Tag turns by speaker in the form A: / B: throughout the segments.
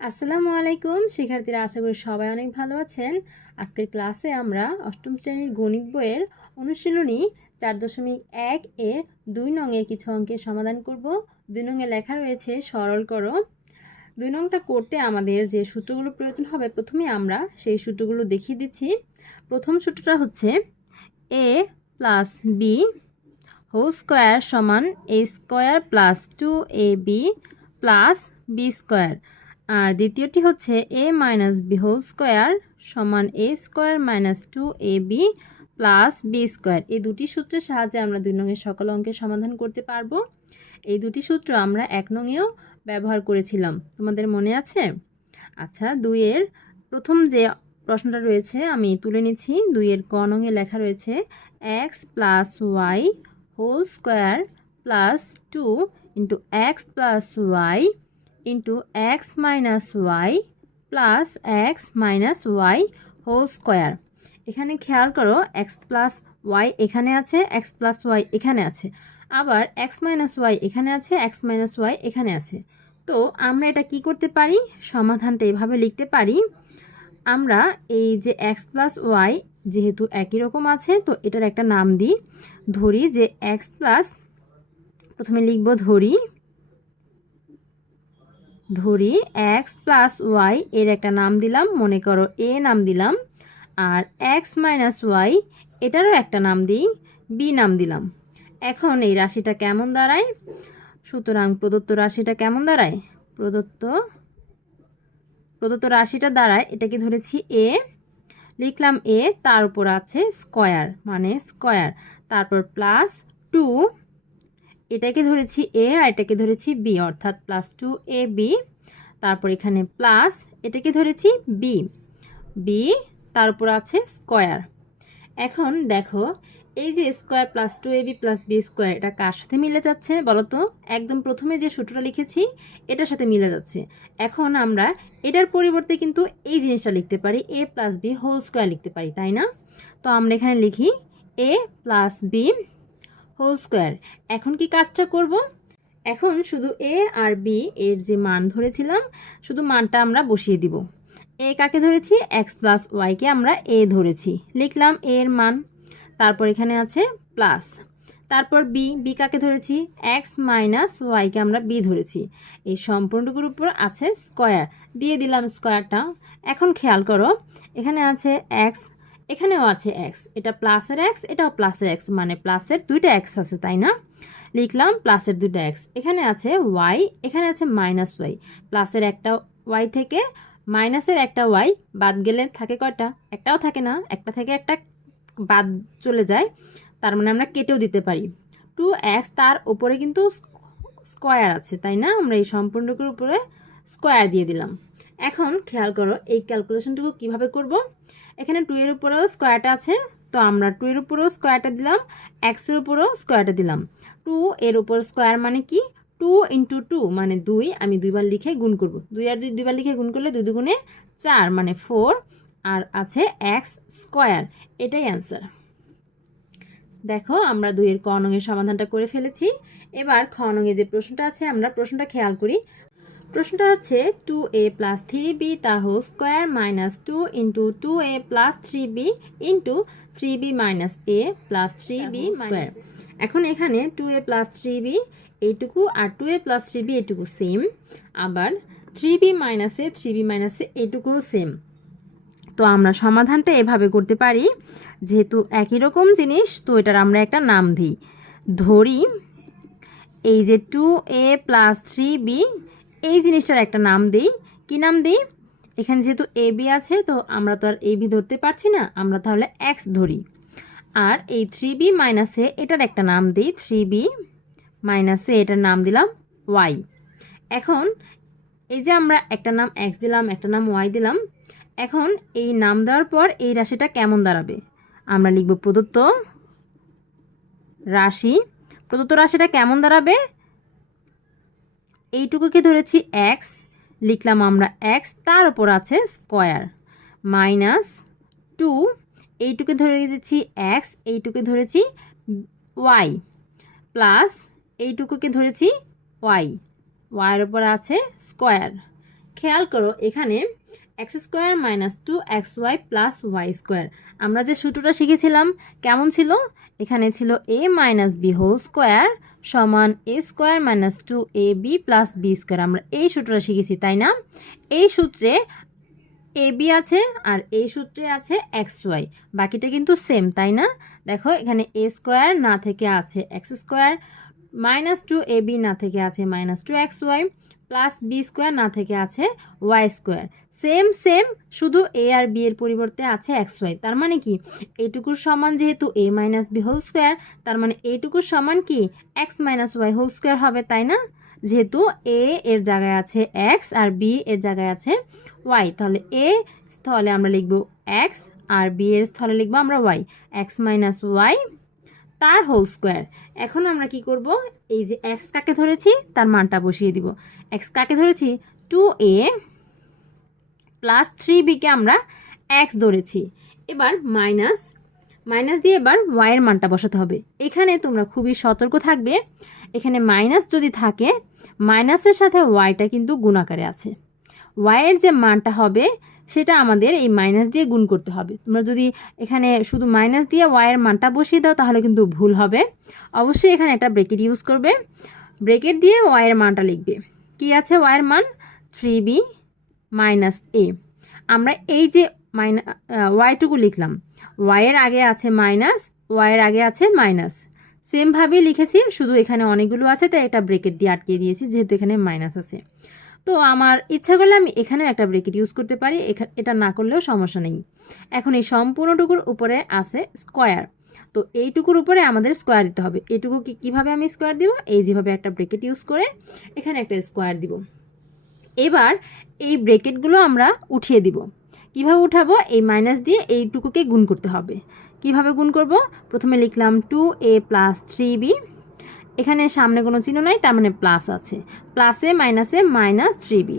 A: আসসালামু আলাইকুম, শিক্ষার্থীরা আশা করি সবাই অনেক ভালো আছেন। আজকের ক্লাসে আমরা অষ্টম শ্রেণির গণিত বইয়ের অনুশীলনী চার দশমিক এক এর দুই নংয়ের কিছু অঙ্কের সমাধান করব। দুই নংয়ে লেখা রয়েছে, সরল করো। দুই নংটা করতে আমাদের যে সূত্রগুলো প্রয়োজন হবে, প্রথমে আমরা সেই সূত্রগুলো দেখিয়ে দিচ্ছি। প্রথম সূত্রটা হচ্ছে A plus B whole square সমান A square plus two A B plus B square. আর দ্বিতীয়টি হচ্ছে A minus B whole square সমান A square minus two A B plus B square এই দুটি সূত্রের সাহায্যে আমরা দুই নঙের সকল অঙ্কের সমাধান করতে পারব। এই দুটি সূত্র আমরা এক নঙেও ব্যবহার করেছিলাম। তোমাদের মনে আছে? আচ্ছা দুইয়ের প্রথম যে প্রশ্নটা রয়েছে, আমি তুলে নিচ্ছি। দুইয়ের ক নঙে লেখা রয়েছে X plus Y whole square plus two into X plus Y into X minus Y plus X minus Y whole square এখানে খেয়াল করো এক্স প্লাস ওয়াই এখানে আছে এক্স প্লাস ওয়াই এখানে আছে। আবার এক্স মাইনাস ওয়াই এখানে আছে এক্স মাইনাস ওয়াই এখানে আছে। তো আমরা এটা কি করতে পারি? সমাধানটা এভাবে লিখতে পারি। আমরা এই যে এক্স প্লাস ওয়াই যেহেতু একই রকম আছে, তো এটার একটা নাম দিই। ধরি যে এক্স প্লাস প্রথমে লিখব ধরি। ধরি এক্স প্লাস ওয়াই এর একটা নাম দিলাম, মনে করো এ নাম দিলাম, আর এক্স মাইনাস ওয়াই এটারও একটা নাম দিই বি নাম দিলাম। এখন এই রাশিটা কেমন দাঁড়ায়? সুতরাং প্রদত্ত রাশিটা কেমন দাঁড়ায়? প্রদত্ত প্রদত্ত রাশিটা দাঁড়ায়, এটাকে ধরেছি এ লিখলাম এ তার উপর আছে স্কয়ার মানে স্কয়ার তারপর প্লাস টু এটাকে ধরেছি এ আর এটাকে ধরেছি বি অর্থাৎ প্লাস টু এ বি তারপর এখানে প্লাস এটাকে ধরেছি বি বি তার উপর আছে স্কয়ার এখন দেখো, এই যে square plus two A B plus B square এটা কার সাথে মিলে যাচ্ছে বলো তো? একদম প্রথমে যে সূত্রটা লিখেছি, এটার সাথে মিলে যাচ্ছে। এখন আমরা এটার পরিবর্তে কিন্তু এই জিনিসটা লিখতে পারি A plus B whole square লিখতে পারি, তাই না? তো আমরা এখানে লিখি A plus B whole square. এখন কি কাজটা করব? এখন শুধু এ আর বি এর যে মান ধরেছিলাম, শুধু মানটা আমরা বসিয়ে দিব। এ কাকে ধরেছি? এক্স প্লাস ওয়াইকে আমরা এ ধরেছি। লিখলাম এ এর মান। তারপর এখানে আছে প্লাস। তারপর বি বি কাকে ধরেছি? এক্স মাইনাস ওয়াইকে আমরা বি ধরেছি। এই সম্পূর্ণটুকুর উপর আছে স্কোয়ার। দিয়ে দিলাম স্কোয়ারটা। এখন খেয়াল করো, এখানে আছে এক্স এখানেও আছে এক্স এটা প্লাসের এক্স এটাও প্লাসের এক্স মানে প্লাসের দুইটা এক্স আছে, তাই না? লিখলাম প্লাসের দুইটা এক্স এখানে আছে ওয়াই এখানে আছে মাইনাস ওয়াই প্লাসের একটা ওয়াই থেকে মাইনাসের একটা ওয়াই বাদ গেলে থাকে কয়টা? একটাও থাকে না, একটা থেকে একটা বাদ চলে যায়, তার মানে আমরা কেটেও দিতে পারি। টু এক্স তার উপরে কিন্তু স্কোয়ার আছে, তাই না? আমরা এই সম্পূর্ণটুকুর উপরে স্কোয়ার দিয়ে দিলাম। এখন খেয়াল করো, এই ক্যালকুলেশনটুকু কীভাবে করব? এখানে টু এর উপরেও স্কোয়ারটা আছে, তো আমরা টু এর উপরেও স্কোয়ারটা দিলাম এক্সের উপরেও স্কোয়ারটা দিলাম। টু এর উপর স্কোয়ার মানে কি? টু ইন্টু টু মানে দুই, আমি দুইবার লিখে গুণ করব। দুই আর দুই দুইবার লিখে গুণ করলে দুই দুগুণে চার মানে ফোর আর আছে এক্স স্কোয়ার এটাই অ্যান্সার দেখো, আমরা দুইয়ের ক নঙের সমাধানটা করে ফেলেছি। এবার খ নঙে যে প্রশ্নটা আছে, আমরা প্রশ্নটা খেয়াল করি। প্রশ্নটা হচ্ছে two A plus three B তা whole square minus two into two A plus three B into three B minus A plus three B square এখন এখানে two A plus three B এইটুকু আর two A plus three B এইটুকু same আবার three B মাইনাসে three B মাইনাসে এইটুকুও same তো আমরা সমাধানটা এভাবে করতে পারি যেহেতু একই রকম জিনিস তো এটার আমরা একটা নাম দিই। ধরি এই যে two A plus three B এই জিনিসটার একটা নাম দিই। কি নাম দিই? এখানে যেহেতু এ বি আছে, তো আমরা তো আর এ বি ধরতে পারছি না, আমরা তাহলে এক্স ধরি। আর এই থ্রি বি মাইনাসে এটার একটা নাম দিই থ্রি বি মাইনাসে এটার নাম দিলাম ওয়াই এখন এই যে আমরা একটা নাম এক্স দিলাম, একটা নাম ওয়াই দিলাম, এখন এই নাম দেওয়ার পর এই রাশিটা কেমন দাঁড়াবে? আমরা লিখব প্রদত্ত রাশি। প্রদত্ত রাশিটা কেমন দাঁড়াবে? এইটুকুকে ধরেছি এক্স লিখলাম আমরা এক্স তার উপর আছে স্কোয়ার, মাইনাস টু, এইটুকে ধরে দিচ্ছি এক্স এইটুকে ধরেছি ওয়াই প্লাস এইটুকুকে ধরেছি ওয়াই ওয়াইয়ের উপর আছে স্কোয়ার। খেয়াল করো, এখানে X square minus two X Y plus Y square. আমরা যে সূত্রটা শিখেছিলাম, কেমন ছিল? এখানে ছিল A minus B whole square সমান A square minus two A B plus B square আমরা এই সূত্রটা শিখেছি, তাই না? এই সূত্রে এ বি আছে আর এই সূত্রে আছে এক্স ওয়াই বাকিটা কিন্তু সেম তাই না? দেখো, এখানে এ স্কোয়ার না থেকে আছে X square minus two A B না থেকে আছে minus two X Y plus B square না থেকে আছে ওয়াই স্কোয়ার সেম সেম শুধু এ আর বি এর পরিবর্তে আছে এক্স ওয়াই তার মানে কি? এইটুকুর সমান যেহেতু A minus B whole square তার মানে এইটুকুর সমান কি? X minus Y whole square হবে, তাই না? যেহেতু এ এর জায়গায় আছে এক্স আর বি এর জায়গায় আছে ওয়াই তাহলে এ স্থলে আমরা লিখব এক্স আর বি এর স্থলে লিখব আমরা ওয়াই এক্স মাইনাস ওয়াই তার হোল স্কোয়ার এখন আমরা কি করব? এই যে এক্স কাকে ধরেছি? তার মানটা বসিয়ে দিব। এক্স কাকে ধরেছি? টু এ প্লাস থ্রি বিকে আমরা এক্স ধরেছি। এবার মাইনাস মাইনাস দিয়ে এবার ওয়াইয়ের মানটা বসাতে হবে। এখানে তোমরা খুবই সতর্ক থাকবে। এখানে মাইনাস যদি থাকে মাইনাসের সাথে ওয়াইটা কিন্তু গুণাকারে আছে। ওয়াইয়ের যে মানটা হবে, সেটা আমাদের এই মাইনাস দিয়ে গুণ করতে হবে। তোমরা যদি এখানে শুধু মাইনাস দিয়ে ওয়াইয়ের মানটা বসিয়ে দাও, তাহলে কিন্তু ভুল হবে। অবশ্যই এখানে একটা ব্রেকেট ইউজ করবে। ব্রেকেট দিয়ে ওয়াইয়ের মানটা লিখবে। কি আছে ওয়াইয়ের মান? থ্রি বি মাইনাস এ আমরা এই যে মাইনা ওয়াইটুকু লিখলাম ওয়াইয়ের আগে আছে মাইনাস ওয়াইয়ের আগে আছে মাইনাস সেমভাবেই লিখেছি, শুধু এখানে অনেকগুলো আছে, তাই এটা ব্রেকেট দিয়ে আটকে দিয়েছি, যেহেতু এখানে মাইনাস আছে। তো আমার ইচ্ছা করলে আমি এখানেও একটা ব্রেকেট ইউজ করতে পারি এটা না করলেও সমস্যা নেই। এখন এই সম্পূর্ণটুকুর উপরে আছে স্কোয়ার তো এইটুকুর উপরে আমাদের স্কোয়ার দিতে হবে। এইটুকু কি কীভাবে আমি স্কোয়ার দিব? এই যেভাবে একটা ব্রেকেট ইউজ করে এখানে একটা স্কোয়ার দিব। এবার এই ব্রেকেটগুলো আমরা উঠিয়ে দিব। কীভাবে উঠাবো? এই মাইনাস দিয়ে এইটুকুকে গুণ করতে হবে। কীভাবে গুণ করব? প্রথমে লিখলাম two A plus three B এখানে সামনে কোনো চিহ্ন নাই, তার মানে প্লাস আছে। প্লাসে মাইনাসে মাইনাস থ্রি বি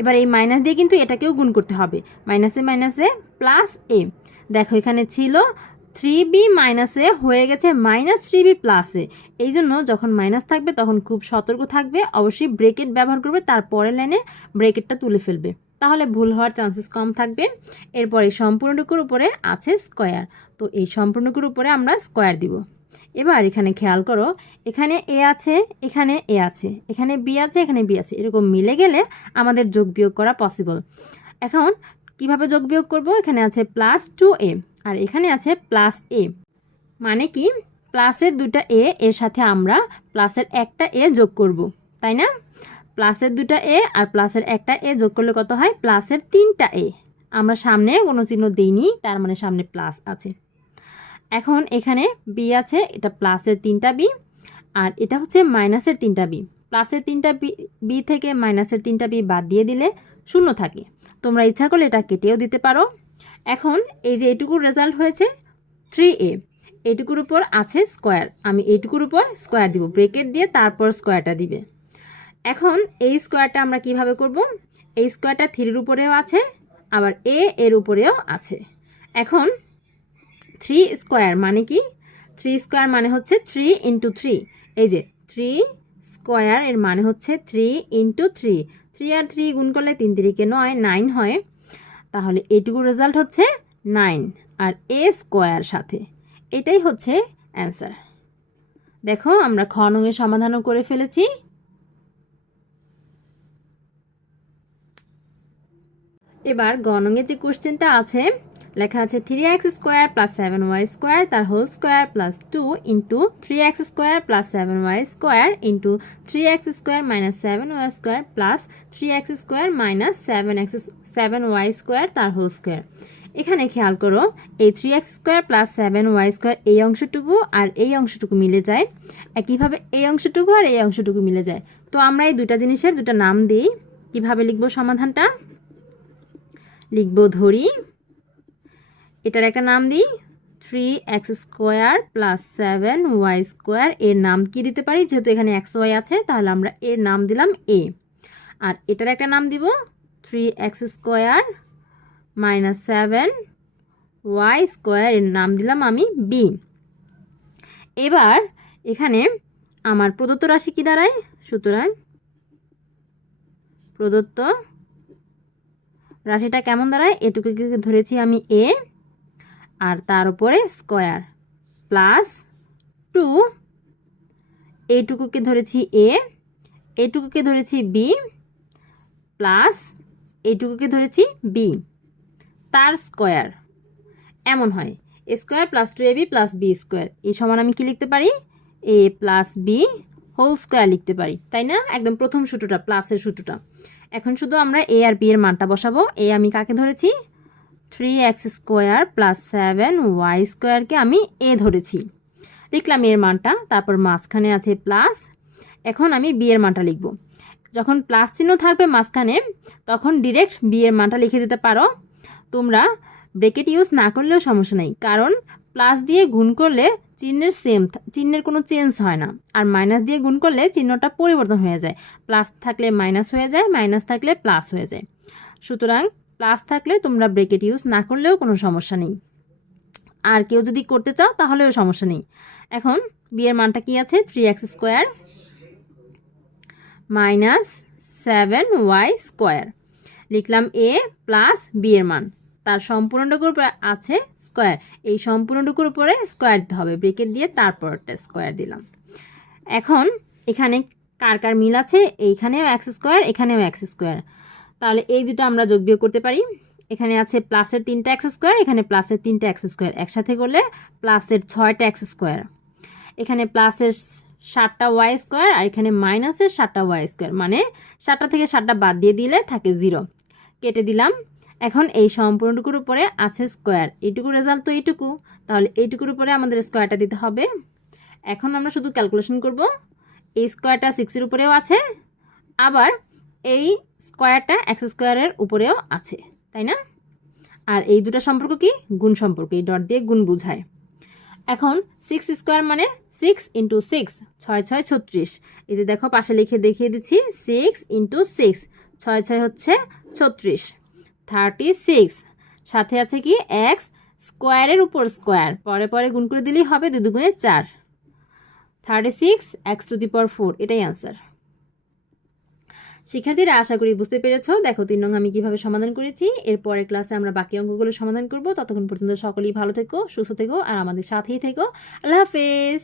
A: এবার এই মাইনাস দিয়ে কিন্তু এটাকেও গুণ করতে হবে। মাইনাসে মাইনাসে প্লাস এ দেখো এখানে ছিল থ্রি বি মাইনাসে হয়ে গেছে মাইনাস থ্রি বি প্লাসে। এই জন্য যখন মাইনাস থাকবে, তখন খুব সতর্ক থাকবে, অবশ্যই ব্রেকেট ব্যবহার করবে তারপরের লাইনে ব্রেকেটটা তুলে ফেলবে। তাহলে ভুল হওয়ার চান্সেস কম থাকবে। এরপরে সম্পূর্ণটুকুর উপরে আছে স্কোয়ার। তো এই সম্পূর্ণটুকুর উপরে আমরা স্কোয়ার দিব। এবার এখানে খেয়াল করো, এখানে এ আছে, এখানে এ আছে, এখানে বি আছে, এখানে বি আছে। এরকম মিলে গেলে আমাদের যোগ বিয়োগ করা পসিবল এখন কীভাবে যোগ বিয়োগ করব? এখানে আছে প্লাস টু এ আর এখানে আছে প্লাস এ মানে কি? প্লাসের দুটা এ এর সাথে আমরা প্লাসের একটা এ যোগ করব, তাই না? প্লাসের দুটা এ আর প্লাসের একটা এ যোগ করলে কত হয়? প্লাসের তিনটা এ আমরা সামনে কোনো চিহ্ন দিইনি, তার মানে সামনে প্লাস আছে। এখন এখানে বি আছে, এটা প্লাসের তিনটা বি আর এটা হচ্ছে মাইনাসের তিনটা বি প্লাসের তিনটা বি বি থেকে মাইনাসের তিনটা বি বাদ দিয়ে দিলে শূন্য থাকে। তোমরা ইচ্ছা করলে এটা কেটেও দিতে পারো। এখন এই যে এইটুকুর রেজাল্ট হয়েছে থ্রি এ এইটুকুর উপর আছে স্কোয়ার আমি এইটুকুর উপর স্কোয়ার দিব ব্রেকেট দিয়ে তারপর স্কোয়ারটা দিবে। এখন এই স্কোয়ারটা আমরা কীভাবে করব? এই স্কোয়ারটা থ্রির উপরেও আছে, আবার এ এর উপরেও আছে। এখন থ্রি স্কোয়ার মানে কি? থ্রি স্কোয়ার মানে হচ্ছে থ্রি ইন্টু থ্রি এই যে থ্রি স্কোয়ার এর মানে হচ্ছে থ্রি ইন্টু থ্রি থ্রি আর থ্রি গুণ করলে তিন তিরিকে নয় নাইন হয়। তাহলে এটুকু রেজাল্ট হচ্ছে নাইন আর এ স্কোয়ার সাথে। এটাই হচ্ছে অ্যান্সার দেখো, আমরা খনঙের নঙের সমাধানও করে ফেলেছি। এবার গণঙে যে কোশ্চেনটা আছে লেখা আছে three X square plus seven Y square তার whole square plus two into three X square plus seven Y square into three X square minus seven Y square plus three X square minus seven X seven Y square তার whole square এখানে খেয়াল করো, এই three X square plus seven Y square এই অংশটুকু আর এই অংশটুকু মিলে যায়। একইভাবে এই অংশটুকু আর এই অংশটুকু মিলে যায়। তো আমরা এই দুটা জিনিসের দুটা নাম দিই। কীভাবে লিখব সমাধানটা? লিখব ধরি। এটার একটা নাম দিই? Three X square plus seven Y square এর নাম কি দিতে পারি? যেহেতু এখানে এক্স ওয়াই আছে, তাহলে আমরা এর নাম দিলাম এ আর এটার একটা নাম দিব? Three X square minus seven Y square এর নাম দিলাম আমি বি এবার এখানে আমার প্রদত্ত রাশি কি দাঁড়ায়? সুতরাং প্রদত্ত রাশিটা কেমন দাঁড়ায়? এটুকুকে ধরেছি আমি এ আর তার উপরে স্কোয়ার প্লাস টু। এইটুকুকে ধরেছি এ এইটুকুকে ধরেছি বি প্লাস এইটুকুকে ধরেছি বি। তার স্কোয়ার এমন হয়, A square plus two A B plus B square. এই সমান আমি কি লিখতে পারি? A plus B whole square লিখতে পারি, তাই না? একদম প্রথম সূত্রটা, প্লাসের সূত্রটা। এখন শুধু আমরা এ আর বি এর মানটা বসাবো। এ আমি কাকে ধরেছি? Three X square plus seven Y স্কোয়ারকে আমি এ ধরেছি। লিখলাম এর মানটা, তারপর মাঝখানে আছে প্লাস এখন আমি বি এর মানটা লিখব। যখন প্লাস চিহ্ন থাকবে মাঝখানে, তখন ডিরেক্ট বি এর মানটা লিখে দিতে পারো। তোমরা ব্রেকেট ইউজ না করলেও সমস্যা নেই, কারণ প্লাস দিয়ে গুণ করলে চিহ্নের সেম চিহ্নের কোনো চেঞ্জ হয় না। আর মাইনাস দিয়ে গুণ করলে চিহ্নটা পরিবর্তন হয়ে যায়। প্লাস থাকলে মাইনাস হয়ে যায় মাইনাস থাকলে প্লাস হয়ে যায়। সুতরাং প্লাস থাকলে তোমরা ব্রেকেট ইউজ না করলেও কোনো সমস্যা নেই। আর কেউ যদি করতে চাও, তাহলেও সমস্যা নেই। এখন বিয়ের মানটা কি আছে? Three X square minus seven Y square লিখলাম এ প্লাস বি এর মান। তার সম্পূর্ণটুকুর উপরে আছে স্কোয়ার এই সম্পূর্ণটুকুর উপরে স্কোয়ার দিতে হবে। ব্রেকেট দিয়ে তারপরটা স্কোয়ার দিলাম। এখন এখানে কার কার মিল আছে? এইখানেও এক্স স্কোয়ার এখানেও এক্স স্কোয়ার তাহলে এই দুটো আমরা যোগ বিয়োগ করতে পারি। এখানে আছে প্লাসের তিনটা এক্স স্কোয়ার এখানে প্লাসের তিনটা এক্স স্কোয়ার একসাথে করলে প্লাসের ছয়টা এক্স স্কোয়ার এখানে প্লাসের সাতটা ওয়াই স্কোয়ার আর এখানে মাইনাসের সাতটা ওয়াই স্কোয়ার মানে সাতটা থেকে সাতটা বাদ দিয়ে দিলে থাকে জিরো কেটে দিলাম। এখন এই সম্পূর্ণটুকুর উপরে আছে স্কোয়ার এইটুকু রেজাল্ট তো এইটুকু। তাহলে এইটুকুর উপরে আমাদের স্কোয়ারটা দিতে হবে। এখন আমরা শুধু ক্যালকুলেশন করব। এই স্কোয়ারটা সিক্সের উপরেও আছে। আবার এই স্কোয়ারটা এক্স স্কোয়ারের উপরেও আছে, তাই না? আর এই দুটো সম্পর্ক কি? গুণ সম্পর্ক, এই ডট দিয়ে গুণ বোঝায়। এখন সিক্স স্কোয়ার মানে সিক্স ইন্টু সিক্স ছয় ছয়, ছত্রিশ। এই যে দেখো, পাশে লিখে দেখিয়ে দিচ্ছি সিক্স ইন্টু সিক্স ছয় ছয় হচ্ছে ছত্রিশ। থার্টি সিক্স সাথে আছে কি? এক্স স্কোয়ারের উপর স্কোয়ার, পরে পরে গুণ করে দিলেই হবে দুই দুগুণে চার। Thirty six X to the power four এটাই আনসার শিক্ষার্থীরা, আশা করি বুঝতে পেরেছ। দেখো, তিন নং আমি কীভাবে সমাধান করেছি। এরপরে ক্লাসে আমরা বাকি অঙ্কগুলো সমাধান করব। ততক্ষণ পর্যন্ত সকলেই ভালো থেকো, সুস্থ থেকো, আর আমাদের সাথেই থেকো। আল্লাহ হাফেজ!